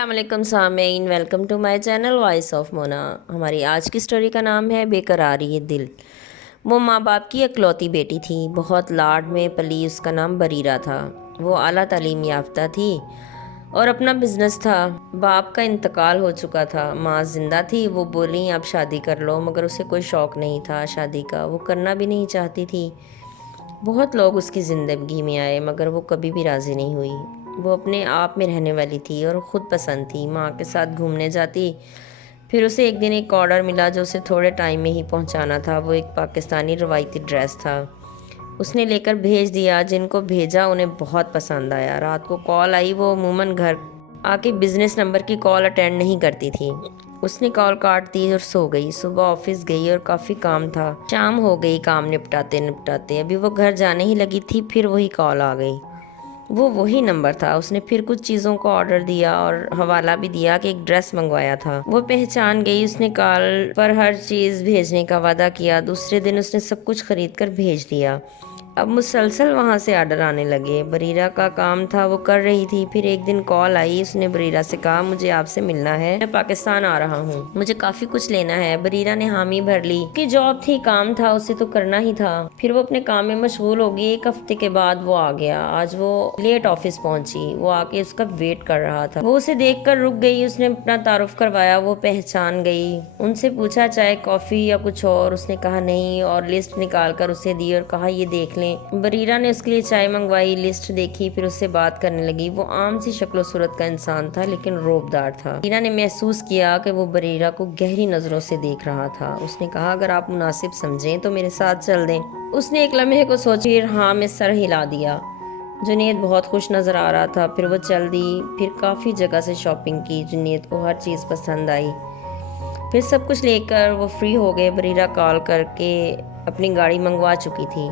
السلام علیکم سامعین، welcome to my channel voice of Mona. ہماری آج کی سٹوری کا نام ہے بے قراری دل۔ وہ ماں باپ کی اکلوتی بیٹی تھی، بہت لاڈ میں پلی۔ اس کا نام بریرہ تھا۔ وہ اعلیٰ تعلیم یافتہ تھی اور اپنا بزنس تھا۔ باپ کا انتقال ہو چکا تھا، ماں زندہ تھی۔ وہ بولیں اب شادی کر لو، مگر اسے کوئی شوق نہیں تھا شادی کا، وہ کرنا بھی نہیں چاہتی تھی۔ بہت لوگ اس کی زندگی میں آئے مگر وہ کبھی بھی راضی نہیں ہوئی۔ وہ اپنے آپ میں رہنے والی تھی اور خود پسند تھی۔ ماں کے ساتھ گھومنے جاتی، پھر اسے ایک دن ایک آرڈر ملا جو اسے تھوڑے ٹائم میں ہی پہنچانا تھا۔ وہ ایک پاکستانی روایتی ڈریس تھا۔ اس نے لے کر بھیج دیا۔ جن کو بھیجا انہیں بہت پسند آیا۔ رات کو کال آئی، وہ عموماً گھر آ کے بزنس نمبر کی کال اٹینڈ نہیں کرتی تھی۔ اس نے کال کاٹ دی اور سو گئی۔ صبح آفس گئی اور کافی کام تھا۔ شام ہو گئی کام نپٹاتے ابھی وہ گھر جانے ہی لگی تھی، پھر وہی کال آ گئی۔ وہ وہی نمبر تھا۔ اس نے پھر کچھ چیزوں کو آرڈر دیا اور حوالہ بھی دیا کہ ایک ڈریس منگوایا تھا۔ وہ پہچان گئی۔ اس نے کال پر ہر چیز بھیجنے کا وعدہ کیا۔ دوسرے دن اس نے سب کچھ خرید کر بھیج دیا۔ اب مسلسل وہاں سے آرڈر آنے لگے۔ بریرہ کا کام تھا، وہ کر رہی تھی۔ پھر ایک دن کال آئی۔ اس نے بریرہ سے کہا مجھے آپ سے ملنا ہے، میں پاکستان آ رہا ہوں، مجھے کافی کچھ لینا ہے۔ بریرہ نے حامی بھر لی۔ اس کی جاب تھی، کام تھا، اسے تو کرنا ہی تھا۔ پھر وہ اپنے کام میں مشغول ہوگی۔ ایک ہفتے کے بعد وہ آ گیا۔ آج وہ لیٹ آفس پہنچی۔ وہ آ کے اس کا ویٹ کر رہا تھا۔ وہ اسے دیکھ کر رک گئی۔ اس نے اپنا تعارف کروایا، وہ پہچان گئی۔ ان سے پوچھا چائے کافی یا کچھ اور؟ اس نے کہا نہیں، اور لسٹ نکال کر اسے دی اور کہا یہ دیکھ لیں۔ بریرہ نے اس کے لیے چائے منگوائی، لسٹ دیکھی، پھر اس سے بات کرنے لگی۔ وہ عام سی شکل و صورت کا انسان تھا لیکن روبدار تھا۔ بریرہ نے محسوس کیا کہ وہ بریرہ کو گہری نظروں سے دیکھ رہا تھا۔ اس نے کہا اگر آپ مناسب سمجھیں تو میرے ساتھ چل دیں۔ اس نے ایک لمحے کو سوچی، پھر ہاں میں سر ہلا دیا۔ جنید بہت خوش نظر آ رہا تھا۔ پھر وہ چل دی۔ پھر کافی جگہ سے شاپنگ کی۔ جنید کو ہر چیز پسند آئی۔ پھر سب کچھ لے کر وہ فری ہو گئے۔ بریرہ کال کر کے اپنی گاڑی منگوا چکی تھی۔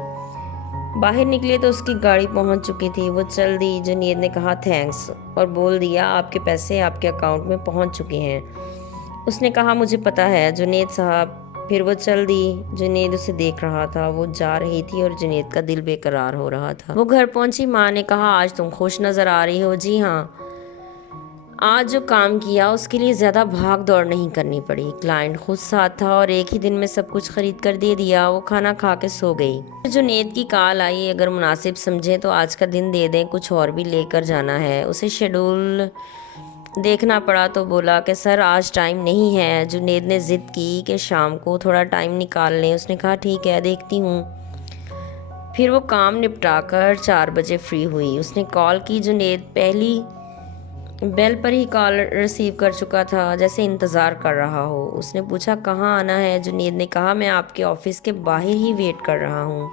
باہر نکلے تو اس کی گاڑی پہنچ چکی تھی۔ وہ چل دی۔ جنید نے کہا تھینکس اور بول دیا آپ کے پیسے آپ کے اکاؤنٹ میں پہنچ چکے ہیں۔ اس نے کہا مجھے پتا ہے جنید صاحب۔ پھر وہ چل دی۔ جنید اسے دیکھ رہا تھا۔ وہ جا رہی تھی اور جنید کا دل بے قرار ہو رہا تھا۔ وہ گھر پہنچی۔ ماں نے کہا آج تم خوش نظر آ رہی ہو۔ جی ہاں، آج جو کام کیا اس کے لیے زیادہ بھاگ دوڑ نہیں کرنی پڑی۔ کلائنٹ خود ساتھ تھا اور ایک ہی دن میں سب کچھ خرید کر دے دیا۔ وہ کھانا کھا کے سو گئی۔ جنید کی کال آئی، اگر مناسب سمجھیں تو آج کا دن دے دیں، کچھ اور بھی لے کر جانا ہے۔ اسے شیڈول دیکھنا پڑا تو بولا کہ سر آج ٹائم نہیں ہے۔ جنید نے ضد کی کہ شام کو تھوڑا ٹائم نکال لیں۔ اس نے کہا ٹھیک ہے دیکھتی ہوں۔ پھر وہ کام نپٹا کر 4 بجے فری ہوئی۔ اس نے کال کی۔ جنید پہلی بیل پر ہی کال ریسیو کر چکا تھا، جیسے انتظار کر رہا ہو۔ اس نے پوچھا کہاں آنا ہے؟ جنید نے کہا میں آپ کے آفس کے باہر ہی ویٹ کر رہا ہوں۔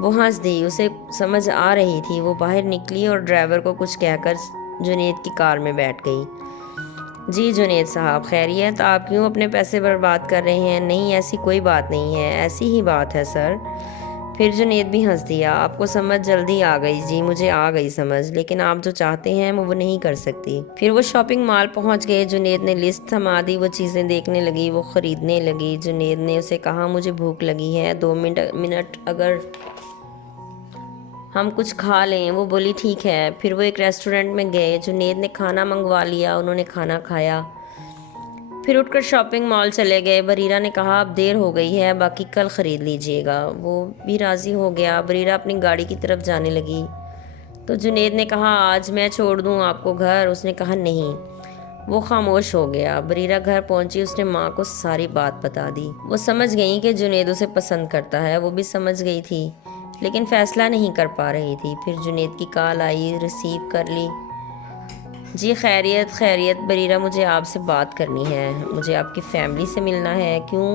وہ ہنس دی۔ اسے سمجھ آ رہی تھی۔ وہ باہر نکلی اور ڈرائیور کو کچھ کہہ کر جنید کی کار میں بیٹھ گئی۔ جی جنید صاحب خیریت؟ آپ کیوں اپنے پیسے برباد کر رہے ہیں؟ نہیں ایسی کوئی بات نہیں ہے، ایسی ہی بات ہے سر۔ پھر جنید بھی ہنس دیا۔ آپ کو سمجھ جلدی آ گئی؟ جی مجھے آ گئی سمجھ، لیکن آپ جو چاہتے ہیں وہ نہیں کر سکتی۔ پھر وہ شاپنگ مال پہنچ گئے۔ جنید نے لسٹ تھما دی۔ وہ چیزیں دیکھنے لگی، وہ خریدنے لگی۔ جنید نے اسے کہا مجھے بھوک لگی ہے، 2 منٹ اگر ہم کچھ کھا لیں؟ وہ بولی ٹھیک ہے۔ پھر وہ ایک ریسٹورنٹ میں گئے۔ جنید نے کھانا منگوا لیا۔ انہوں نے کھانا کھایا، پھر اٹھ کر شاپنگ مال چلے گئے۔ بریرہ نے کہا اب دیر ہو گئی ہے، باقی کل خرید لیجئے گا۔ وہ بھی راضی ہو گیا۔ بریرہ اپنی گاڑی کی طرف جانے لگی تو جنید نے کہا آج میں چھوڑ دوں آپ کو گھر؟ اس نے کہا نہیں۔ وہ خاموش ہو گیا۔ بریرہ گھر پہنچی۔ اس نے ماں کو ساری بات بتا دی۔ وہ سمجھ گئی کہ جنید اسے پسند کرتا ہے۔ وہ بھی سمجھ گئی تھی لیکن فیصلہ نہیں کر پا رہی تھی۔ پھر جنید کی کال آئی، ریسیو کر لی۔ جی خیریت خیریت بریرہ، مجھے آپ سے بات کرنی ہے، مجھے آپ کی فیملی سے ملنا ہے۔ کیوں؟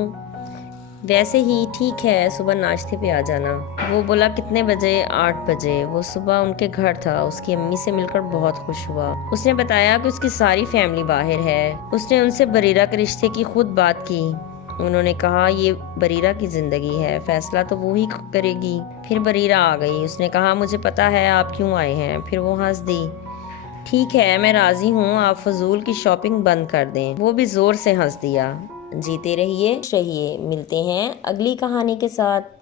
ویسے ہی۔ ٹھیک ہے صبح ناشتے پہ آ جانا۔ وہ بولا کتنے بجے؟ 8 بجے۔ وہ صبح ان کے گھر تھا۔ اس کی امی سے مل کر بہت خوش ہوا۔ اس نے بتایا کہ اس کی ساری فیملی باہر ہے۔ اس نے ان سے بریرہ کے رشتے کی خود بات کی۔ انہوں نے کہا یہ بریرہ کی زندگی ہے، فیصلہ تو وہی کرے گی۔ پھر بریرہ آ گئی۔ اس نے کہا مجھے پتا ہے آپ کیوں آئے ہیں۔ پھر وہ ہنس دی۔ ٹھیک ہے میں راضی ہوں، آپ فضول کی شاپنگ بند کر دیں۔ وہ بھی زور سے ہنس دیا۔ جیتے رہیے خوش رہیے۔ ملتے ہیں اگلی کہانی کے ساتھ۔